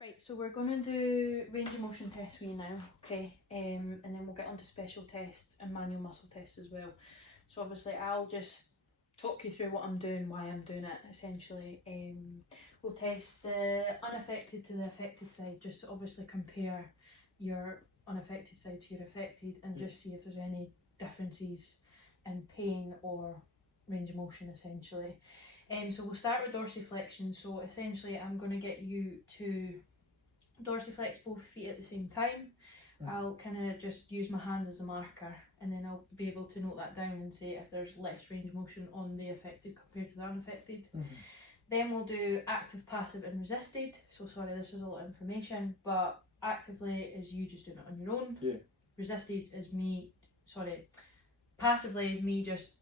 Right, so we're going to do range of motion tests with you now, okay? And then we'll get on to special tests and manual muscle tests as well. So obviously I'll just talk you through what I'm doing, why I'm doing it, essentially. We'll test the unaffected to the affected side, just to obviously compare your unaffected side to your affected and just see if there's any differences in pain or range of motion, essentially. So we'll start with dorsiflexion. So essentially I'm going to get you to dorsiflex both feet at the same time. I'll kind of just use my hand as a marker, and then I'll be able to note that down and say if there's less range of motion on the affected compared to the unaffected. Then we'll do active, passive and resisted. So sorry, this is a lot of information, but actively is you just doing it on your own. Resisted is me, passively is me just,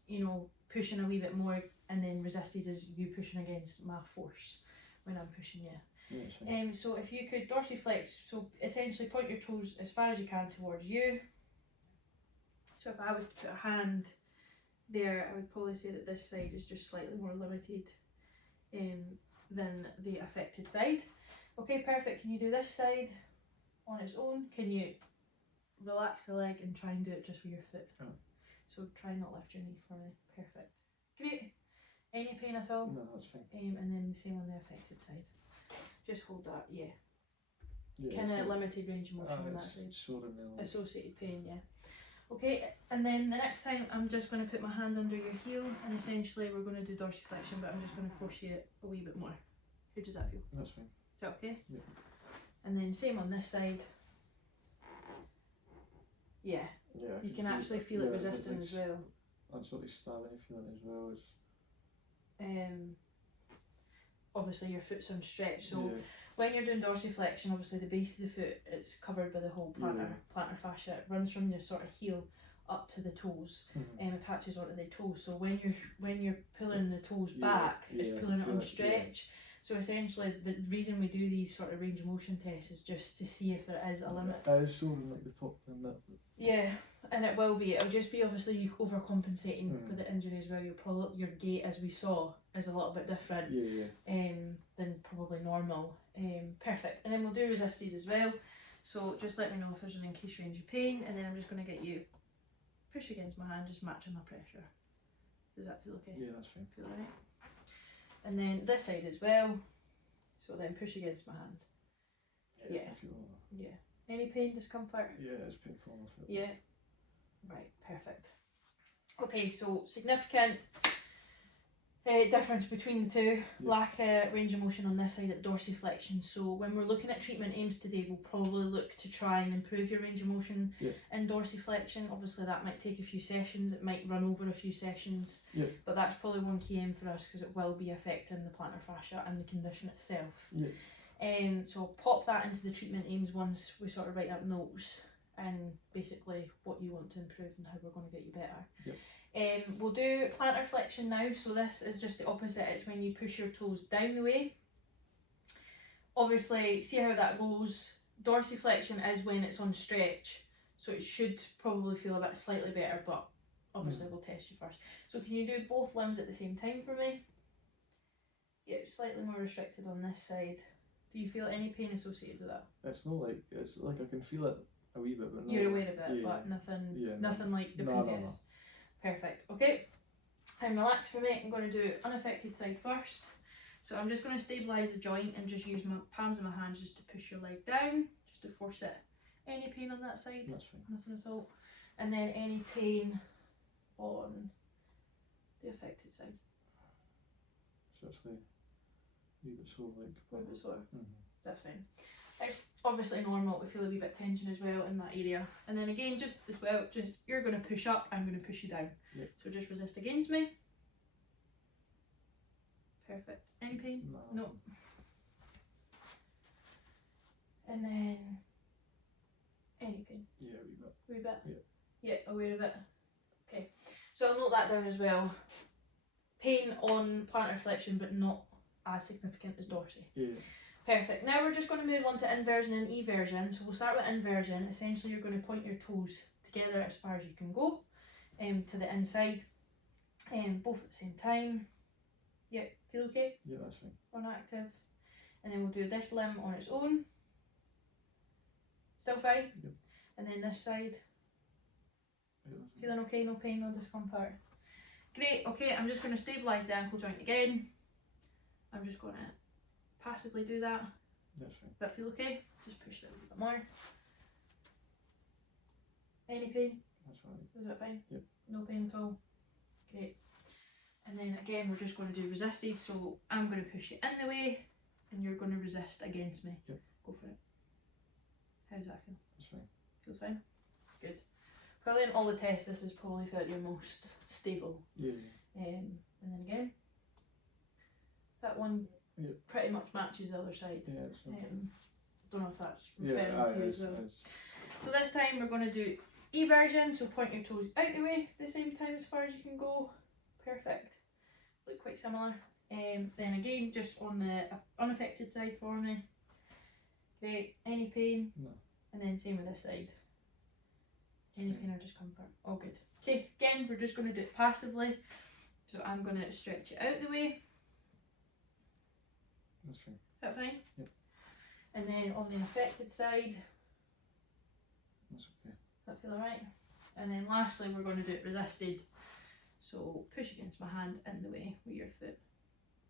pushing a wee bit more, and then resisted is you pushing against my force when I'm pushing you. So if you could dorsiflex, so essentially point your toes as far as you can towards you. So if I would put a hand there, I would probably say that this side is just slightly more limited than the affected side. Okay, perfect. Can you do this side on its own? Can you relax the leg and try and do it just with your foot? So try not lift your knee for me. Perfect. Great. Any pain at all? No, that's fine. And then the same on the affected side. Just hold that, kind of limited range of motion on that side. Associated pain, Okay, and then the next time I'm just going to put my hand under your heel, and essentially we're going to do dorsiflexion, but I'm just going to force you a wee bit more. How does that feel? That's fine. Is that okay? Yeah. And then same on this side. You can actually feel it resisting as well. That sort of stabbing feeling as well as. Obviously your foot's unstretched, so when you're doing dorsiflexion, obviously the base of the foot, it's covered by the whole plantar fascia. It runs from your sort of heel up to the toes, and attaches onto the toes. So when you're pulling the toes back, it's pulling it on stretch. So essentially the reason we do these sort of range of motion tests is just to see if there is a limit. That is sore in like the top and that. And it will be. It'll just be obviously you overcompensating with the injury as well. Your gait, as we saw, is a little bit different than probably normal. Perfect. And then we'll do resisted as well. So just let me know if there's an increased range of pain, and then I'm just going to get you push against my hand, just matching my pressure. Does that feel okay? Yeah, that's fine. Feel alright? And then this side as well. So then push against my hand. I feel that. Any pain, discomfort? Yeah, it's painful on the foot. Yeah. Right, perfect. Okay, so significant difference between the two. Lack of range of motion on this side at dorsiflexion. So when we're looking at treatment aims today, we'll probably look to try and improve your range of motion in dorsiflexion. Obviously that might take a few sessions, it might run over a few sessions, but that's probably one key aim for us because it will be affecting the plantar fascia and the condition itself. So pop that into the treatment aims once we sort of write up notes and basically what you want to improve and how we're going to get you better. We'll do plantar flexion now. So this is just the opposite. It's when you push your toes down the way. Obviously, see how that goes. Dorsiflexion is when it's on stretch, so it should probably feel a bit slightly better, but obviously we'll test you first. So can you do both limbs at the same time for me? Slightly more restricted on this side. Do you feel any pain associated with that? It's not like, it's like I can feel it a wee bit, but no. You're aware of it, but nothing like the previous. Perfect. Okay, and relax for me. I'm going to do unaffected side first. So I'm just going to stabilise the joint and just use my palms of my hands just to push your leg down, just to force it. Any pain on that side? That's fine. Nothing at all. And then any pain on the affected side? So it's like a wee bit sore, like. A wee bit sore? That's fine. It's obviously normal to feel a wee bit tension as well in that area. And then again, just as well, just you're going to push up, I'm going to push you down. So just resist against me. Perfect. Any pain? No. And then any pain? Yeah, a wee bit. A wee bit? Yeah, aware of it. Okay. So I'll note that down as well. Pain on plantar flexion, but not as significant as dorsal. Perfect. Now we're just going to move on to inversion and eversion. So we'll start with inversion. Essentially you're going to point your toes together as far as you can go to the inside, both at the same time. Feel okay? Yeah, that's fine. On active. and then we'll do this limb on its own. Still fine? Yep. And then this side. Yeah, Feeling okay? No pain, no discomfort? Great, okay, I'm just going to stabilise the ankle joint again. I'm just going to passively do that. that's fine. Does that feel okay? Just push it a little bit more. Any pain? That's fine. Is that fine? Yep. No pain at all? Great. And then again, we're just going to do resisted. So I'm going to push you in the way and you're going to resist against me. Yep. Go for it. How does that feel? That's fine. Feels fine? Good. Probably in all the tests, this is probably felt your most stable. Yeah. And then again, that one Yep. pretty much matches the other side. Yeah, it's okay. Don't know if that's Yeah, referring to you as well. So this time we're going to do eversion, so point your toes out the way at the same time as far as you can go. Perfect. Look quite similar. Then again, just on the unaffected side for me. Great. Any pain? No. And then same with this side. Any pain or discomfort? All good. Okay, again, we're just going to do it passively. So I'm going to stretch it out the way. That's fine. Is that fine? Yep. And then on the affected side, That's okay. that feel alright? And then lastly, we're going to do it resisted. So push against my hand in the way with your foot.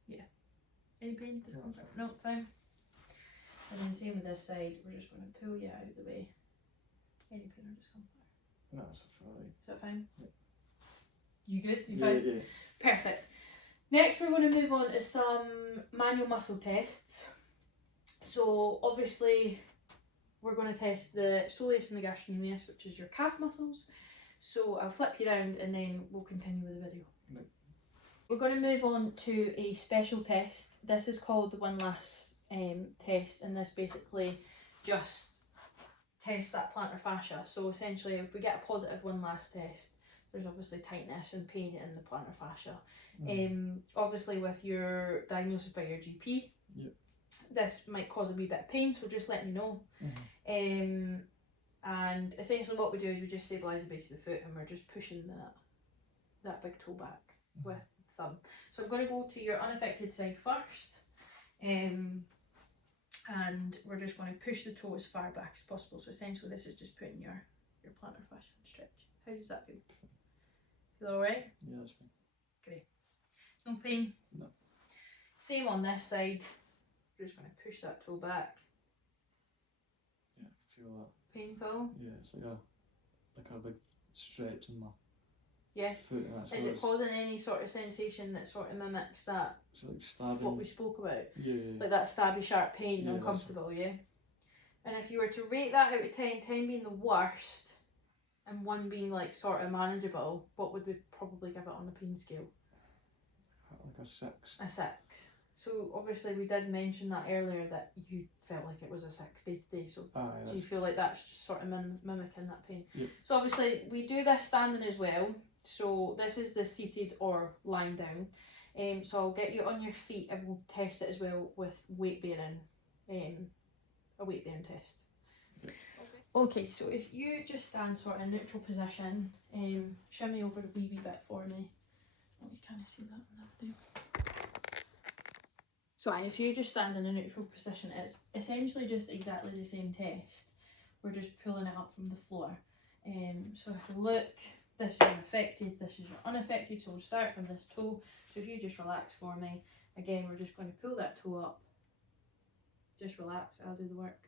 Yeah. Any pain, discomfort? No, fine. And then same with this side, we're just going to pull you out the way. Any pain or discomfort? No, that's alright. Is that fine? Yep. You good? You Yeah, fine? yeah. Perfect. Next we're going to move on to some manual muscle tests. So obviously we're going to test the soleus and the gastrocnemius, which is your calf muscles. So I'll flip you around and then we'll continue with the video. Right. We're going to move on to a special test. This is called the windlass test, and this basically just tests that plantar fascia. So essentially if we get a positive windlass test, there's obviously tightness and pain in the plantar fascia. Obviously with your diagnosis by your GP, Yep. this might cause a wee bit of pain, so just let me know. And essentially what we do is we just stabilise the base of the foot and we're just pushing that big toe back with the thumb. So I'm going to go to your unaffected side first, and we're just going to push the toe as far back as possible. So essentially this is just putting your plantar fascia in stretch. How does that feel? Feel alright? Yeah, that's fine. Great. No pain? No. Same on this side. We're just going to push that toe back. Yeah, feel that. Painful? Yeah, it's like a big stretch in my Yeah. foot, and that's Is it causing any sort of sensation that sort of mimics that, it's like stabbing. what we spoke about? Yeah. Like that stabby sharp pain, Yeah, uncomfortable, yeah? And if you were to rate that out of 10, 10 being the worst and 1 being like sort of manageable, what would we probably give it on the pain scale? Like a 6. A 6. So obviously we did mention that earlier, that you felt like it was a 6 day to day, so Aye, do you that's feel like that's just sort of mimicking that pain? Yep. So obviously we do this standing as well. So this is the seated or lying down. So I'll get you on your feet and we'll test it as well with weight bearing, a weight bearing test. Okay. Okay, so if you just stand sort of neutral position, shimmy over a wee bit for me. Oh, you can't see that on that video. So if you just stand in a neutral position, it's essentially just exactly the same test. We're just pulling it up from the floor. So if you look, this is your affected, this is your unaffected, so we'll start from this toe. So if you just relax for me, again we're just going to pull that toe up. Just relax, I'll do the work.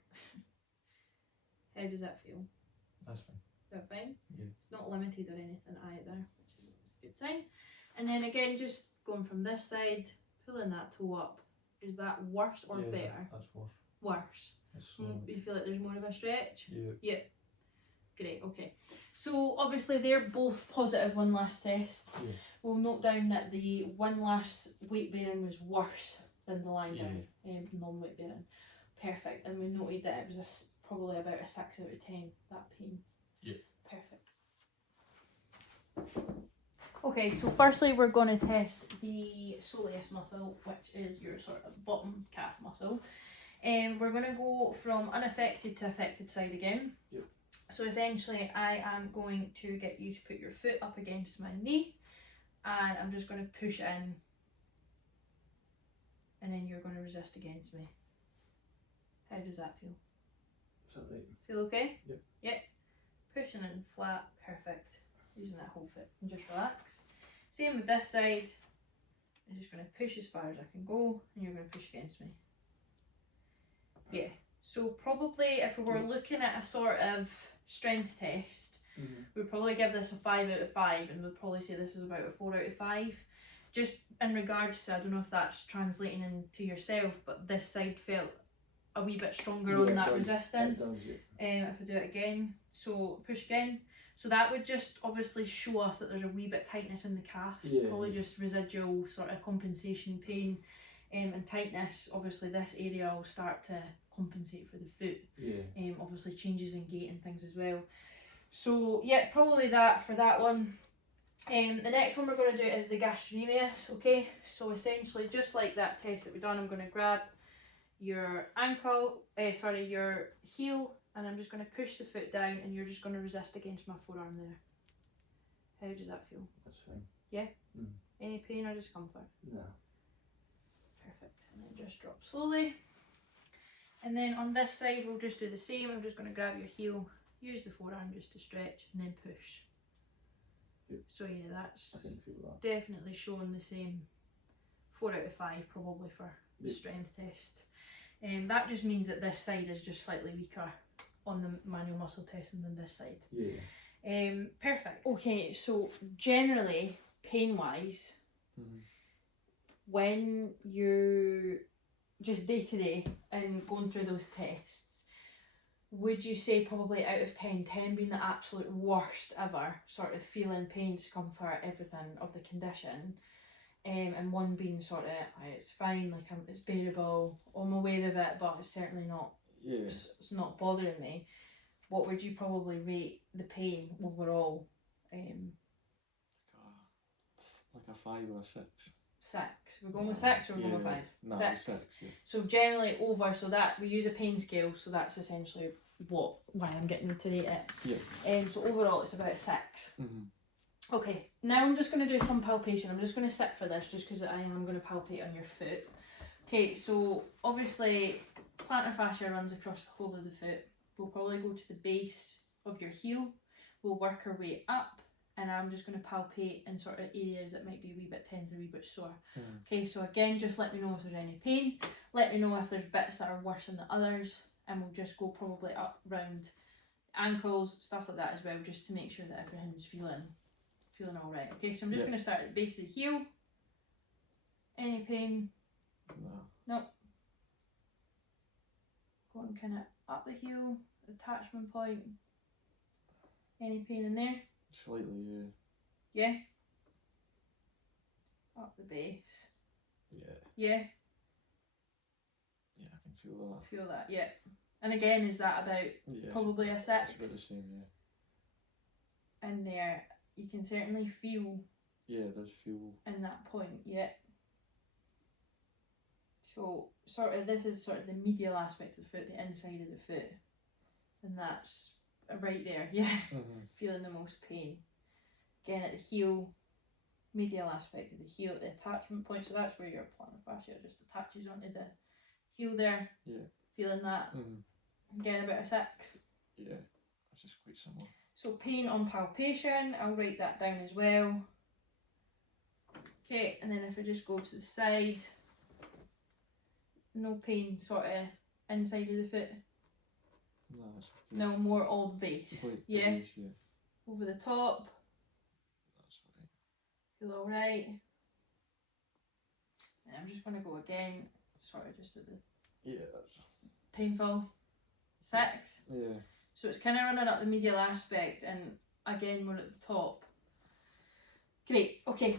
How does that feel? That's fine. Is that fine? Yeah. It's not limited or anything either, which is always a good sign. And then again, just going from this side, pulling that toe up. Is that worse or Yeah, better? That's worse. Worse. It's so. You feel like there's more of a stretch? Yeah. Great, okay. So obviously they're both positive windlass tests. Yeah. We'll note down that the windlass weight bearing was worse than the lying down, non-weight bearing. Perfect. And we noted that it was probably about a 6 out of 10, that pain. Yeah. Perfect. Okay, so firstly we're going to test the soleus muscle, which is your sort of bottom calf muscle. And we're going to go from unaffected to affected side again. Yep. So essentially I am going to get you to put your foot up against my knee, and I'm just going to push in, and then you're going to resist against me. How does that feel? Is that right? Feel okay? Yep. Yep. Pushing in flat, perfect. Using that whole foot and just relax. Same with this side. I'm just going to push as far as I can go, and you're going to push against me. Yeah. So probably if we were looking at a sort of strength test, we'd probably give this a 5 out of 5, and we'd probably say this is about a 4 out of 5. Just in regards to, I don't know if that's translating into yourself, but this side felt a wee bit stronger on that resistance. It does, yeah. If I do it again, so push again. So that would just obviously show us that there's a wee bit tightness in the calves, probably just residual sort of compensation pain and tightness. Obviously this area will start to compensate for the foot. Yeah. Obviously changes in gait and things as well. So yeah, probably that for that one. The next one we're going to do is the gastrocnemius, okay? So essentially just like that test that we've done, I'm going to grab your ankle, your heel, and I'm just going to push the foot down, and you're just going to resist against my forearm there. How does that feel? That's fine. Yeah? Any pain or discomfort? No. Perfect. And then just drop slowly. And then on this side we'll just do the same. I'm just going to grab your heel, use the forearm just to stretch, and then push. Yep. So yeah, that's I can feel that. definitely showing the same 4 out of 5 probably for the strength test. That just means that this side is just slightly weaker on the manual muscle testing than this side. Yeah. Perfect. Okay, so generally, pain wise, when you just day to day and going through those tests, would you say probably out of 10, 10 being the absolute worst ever, sort of feeling pain, discomfort, everything of the condition, and 1 being sort of, it's fine, like it's bearable, I'm aware of it, but it's certainly not, it's not bothering me. What would you probably rate the pain overall? Like a 5 or a 6. 6. We're going with 6 or we're going with 5? No, 6. 6, yeah. So generally over, so that we use a pain scale, so that's essentially why I'm getting you to rate it. Yeah. So overall it's about a 6. Okay, now I'm just going to do some palpation. I'm just going to sit for this just because I am going to palpate on your foot. Okay, so obviously plantar fascia runs across the whole of the foot. We'll probably go to the base of your heel. We'll work our way up, and I'm just going to palpate in sort of areas that might be a wee bit tender, a wee bit sore. Okay, so again, just let me know if there's any pain. Let me know if there's bits that are worse than the others, and we'll just go probably up round ankles, stuff like that as well, just to make sure that everything's feeling all right. Okay, so I'm just going to start at the base of the heel. Any pain? No. Nope. Going kind of up the heel, attachment point. Any pain in there? Slightly, yeah. Yeah. Up the base. Yeah. Yeah. Yeah, I can feel that. Feel that, yeah. And again, is that about probably a 6? It's about the same, yeah. In there, you can certainly feel. Yeah, there's feel. In that point, yeah. So sort of this is sort of the medial aspect of the foot, the inside of the foot, and that's right there, yeah. Feeling the most pain. Again at the heel, medial aspect of the heel, the attachment point. So that's where your plantar fascia just attaches onto the heel there. Yeah. Feeling that. Again about a 6. Yeah, that's just quite similar. So pain on palpation, I'll write that down as well. Okay, and then if I just go to the side, no pain sort of inside of the foot. No, it's okay. No, more all the base. Yeah. Base, yeah. Over the top. That's alright. Feel alright. And I'm just going to go again, sort of just at the that's painful 6. Yeah. So it's kind of running up the medial aspect, and again we're at the top. Great, okay.